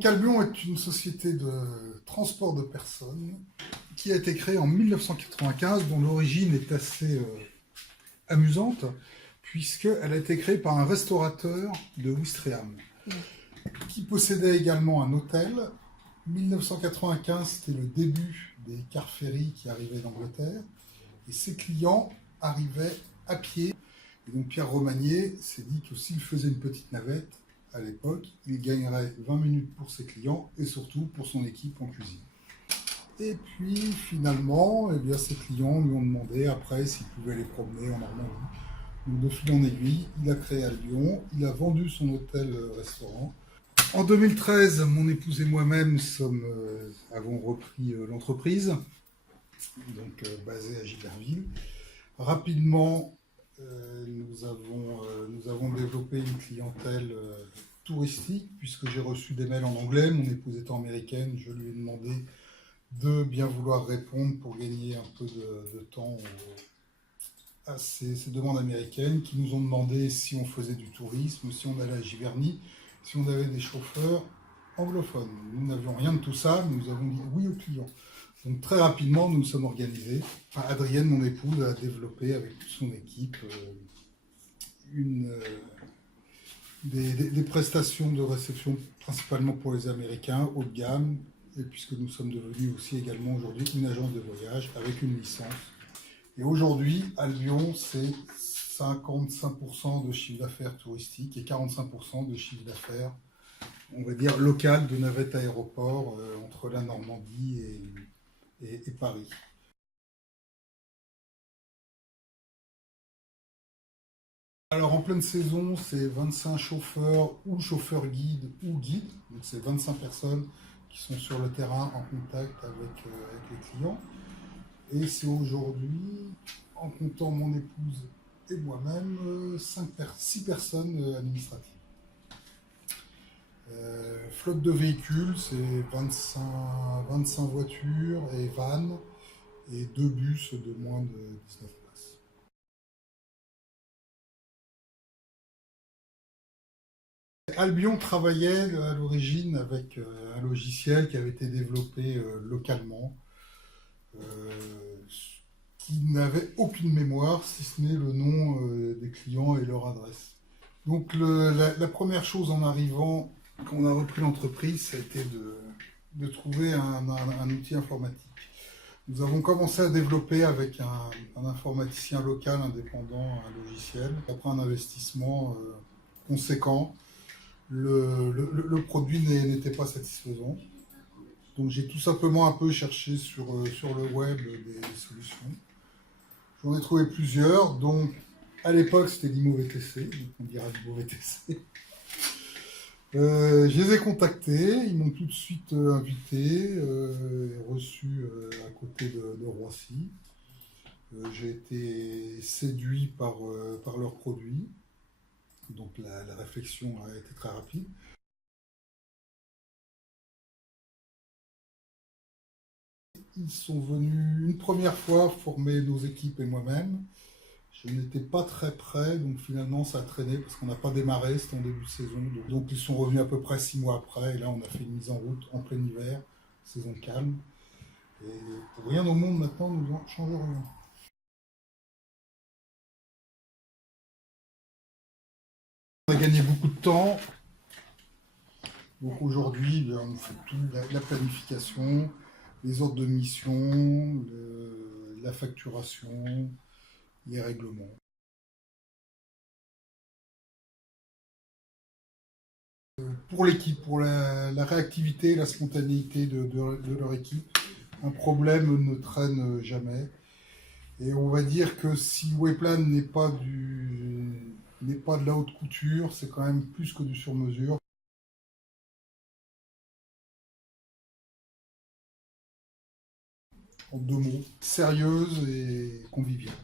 Donc Albion est une société de transport de personnes qui a été créée en 1995, dont l'origine est assez amusante, puisqu'elle a été créée par un restaurateur de Ouistreham, qui possédait également un hôtel. 1995, c'était le début des cars ferry qui arrivaient d'Angleterre, et ses clients arrivaient à pied. Et donc Pierre Romagné s'est dit que s'il faisait une petite navette, à l'époque, il gagnerait 20 minutes pour ses clients et surtout pour son équipe en cuisine. Et puis finalement, ses clients lui ont demandé après s'il pouvait les promener en Normandie. Donc de fil en aiguille, il a créé Albion, il a vendu son hôtel-restaurant. En 2013, mon épouse et moi-même avons repris l'entreprise, donc basée à Giberville. Rapidement, nous avons développé une clientèle touristique, puisque j'ai reçu des mails en anglais. Mon épouse étant américaine, je lui ai demandé de bien vouloir répondre pour gagner un peu de temps à ces demandes américaines qui nous ont demandé si on faisait du tourisme, si on allait à Giverny, si on avait des chauffeurs anglophones. Nous n'avions rien de tout ça, mais nous avons dit oui aux clients. Donc très rapidement, nous nous sommes organisés. Enfin, Adrienne, mon épouse, a développé avec toute son équipe des prestations de réception principalement pour les Américains, haut de gamme, et puisque nous sommes devenus aussi également aujourd'hui une agence de voyage avec une licence. Et aujourd'hui, Albion, c'est 55% de chiffre d'affaires touristique et 45% de chiffre d'affaires, on va dire, local de navette aéroport entre la Normandie et Paris. Alors en pleine saison, c'est 25 chauffeurs ou chauffeurs guides ou guides. Donc c'est 25 personnes qui sont sur le terrain en contact avec les clients. Et c'est aujourd'hui, en comptant mon épouse et moi-même, 6 personnes administratives. Flotte de véhicules, c'est 25 voitures et vannes et 2 bus de moins de 19 places. Albion travaillait à l'origine avec un logiciel qui avait été développé localement, qui n'avait aucune mémoire, si ce n'est le nom des clients et leur adresse. Donc la première chose en arrivant, quand on a repris l'entreprise, ça a été de trouver un outil informatique. Nous avons commencé à développer avec un informaticien local indépendant un logiciel. Après un investissement conséquent, le produit n'était pas satisfaisant. Donc j'ai tout simplement un peu cherché sur le web des solutions. J'en ai trouvé plusieurs, donc à l'époque c'était l'IMO VTC, donc on dira l'IMO VTC. Je les ai contactés, ils m'ont tout de suite invité et reçu à côté de Roissy. J'ai été séduit par leurs produits, donc la réflexion a été très rapide. Ils sont venus une première fois former nos équipes et moi-même. Je n'étais pas très prêt, donc finalement ça a traîné parce qu'on n'a pas démarré, c'était en début de saison. Donc ils sont revenus à peu près 6 mois après, et là on a fait une mise en route en plein hiver, saison calme. Et pour rien au monde maintenant, nous n'en change rien. On a gagné beaucoup de temps. Donc aujourd'hui, on fait tout, la planification, les ordres de mission, la facturation, les règlements. Pour l'équipe, pour la réactivité, la spontanéité de leur équipe, un problème ne traîne jamais. Et on va dire que si Wayplan n'est pas de la haute couture, c'est quand même plus que du sur-mesure. En 2 mots, sérieuse et conviviale.